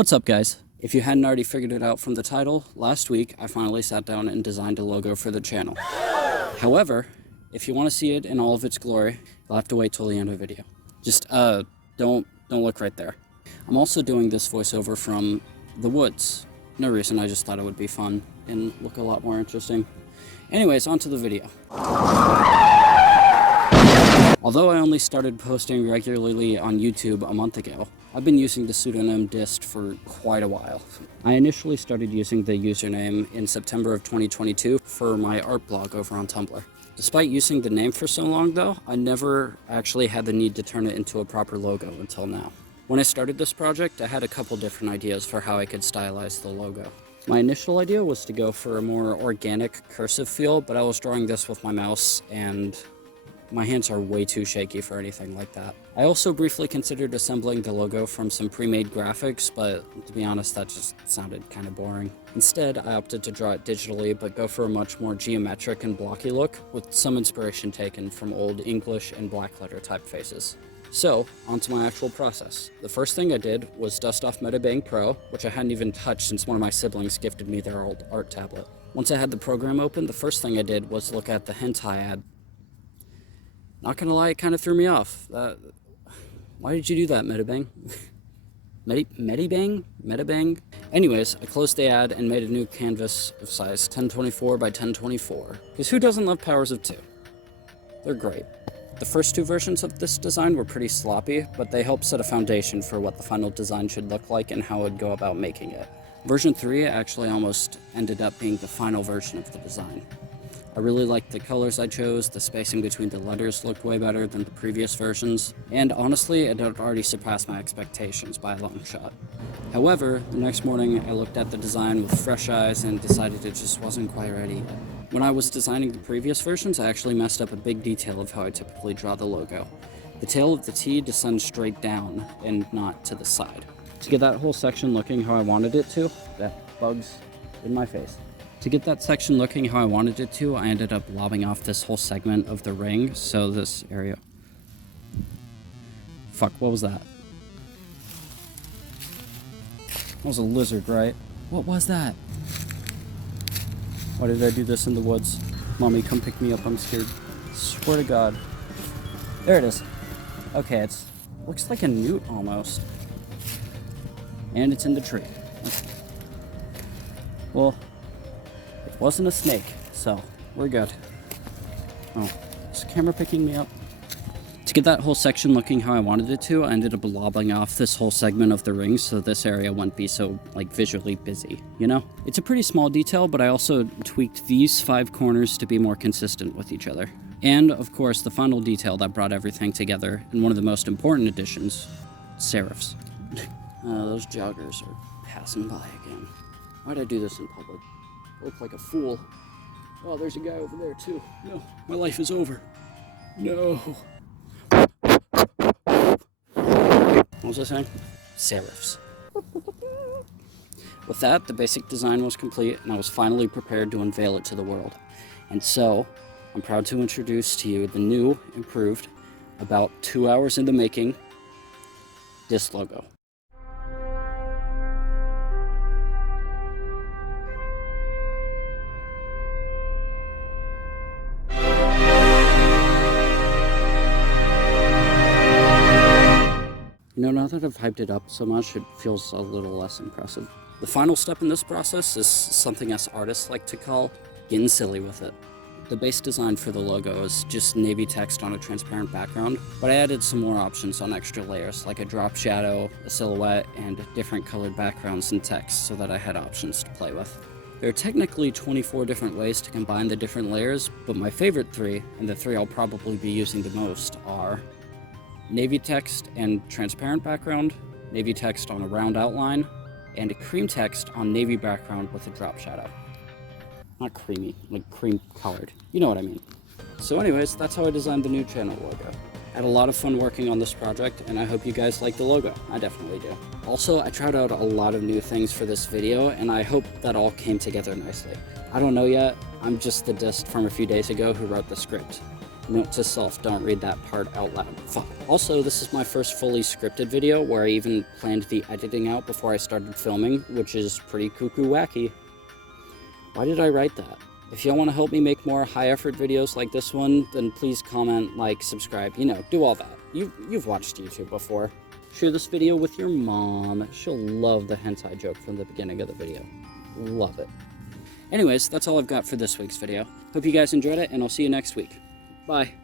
What's up, guys? If you hadn't already figured it out from the title, last week I finally sat down and designed a logo for the channel. However, if you want to see it in all of its glory, you'll have to wait till the end of the video. Just, don't look right there. I'm also doing this voiceover from the woods. No reason, I just thought it would be fun and look a lot more interesting. Anyways, on to the video. Although I only started posting regularly on YouTube a month ago, I've been using the pseudonym Dist for quite a while. I initially started using the username in September of 2022 for my art blog over on Tumblr. Despite using the name for so long though, I never actually had the need to turn it into a proper logo until now. When I started this project, I had a couple different ideas for how I could stylize the logo. My initial idea was to go for a more organic cursive feel, but I was drawing this with my mouse and my hands are way too shaky for anything like that. I also briefly considered assembling the logo from some pre-made graphics, but to be honest, that just sounded kind of boring. Instead, I opted to draw it digitally, but go for a much more geometric and blocky look, with some inspiration taken from old English and blackletter typefaces. So, onto my actual process. The first thing I did was dust off Metabang Pro, which I hadn't even touched since one of my siblings gifted me their old art tablet. Once I had the program open, the first thing I did was look at the hentai ad. Not gonna lie, it kind of threw me off. Why did you do that, Metabang? Metabang? Anyways, I closed the ad and made a new canvas of size 1024 by 1024. Because who doesn't love powers of 2? They're great. The first two versions of this design were pretty sloppy, but they helped set a foundation for what the final design should look like and how I'd go about making it. Version 3 actually almost ended up being the final version of the design. I really liked the colors I chose, the spacing between the letters looked way better than the previous versions, and honestly, it had already surpassed my expectations by a long shot. However, the next morning I looked at the design with fresh eyes and decided it just wasn't quite ready yet. When I was designing the previous versions, I actually messed up a big detail of how I typically draw the logo. The tail of the T descends straight down and not to the side. To get that whole section looking how I wanted it to, that bug's in my face. To get that section looking how I wanted it to, I ended up lobbing off this whole segment of the ring, so this area... Fuck, what was that? That was a lizard, right? What was that? Why did I do this in the woods? Mommy, come pick me up, I'm scared. Swear to God. There it is. Okay, it looks like a newt almost. And it's in the tree. Okay. Well, it wasn't a snake, so we're good. Oh, is the camera picking me up? To get that whole section looking how I wanted it to, I ended up lobbing off this whole segment of the ring so this area wouldn't be so, visually busy, you know? It's a pretty small detail, but I also tweaked these 5 corners to be more consistent with each other. And, of course, the final detail that brought everything together, and one of the most important additions, serifs. Those joggers are passing by again. Why'd I do this in public? I look like a fool. Oh, there's a guy over there, too. No, my life is over. No. What was I saying? Serifs. With that, the basic design was complete, and I was finally prepared to unveil it to the world. And so, I'm proud to introduce to you the new, improved, about 2 hours in the making, Dist logo. You know, now that I've hyped it up so much, it feels a little less impressive. The final step in this process is something us artists like to call getting silly with it. The base design for the logo is just navy text on a transparent background, but I added some more options on extra layers, like a drop shadow, a silhouette, and different colored backgrounds and text so that I had options to play with. There are technically 24 different ways to combine the different layers, but my favorite 3, and the 3 I'll probably be using the most, are navy text and transparent background, navy text on a round outline, and cream text on navy background with a drop shadow. Not creamy, like cream colored. You know what I mean. So anyways, that's how I designed the new channel logo. I had a lot of fun working on this project, and I hope you guys like the logo. I definitely do. Also, I tried out a lot of new things for this video, and I hope that all came together nicely. I don't know yet. I'm just the Dist from a few days ago who wrote the script. Note to self, don't read that part out loud. Fuck. Also, this is my first fully scripted video where I even planned the editing out before I started filming, which is pretty cuckoo wacky. Why did I write that? If y'all want to help me make more high-effort videos like this one, then please comment, like, subscribe, you know, do all that. You've watched YouTube before. Share this video with your mom. She'll love the hentai joke from the beginning of the video. Love it. Anyways, that's all I've got for this week's video. Hope you guys enjoyed it, and I'll see you next week. Bye.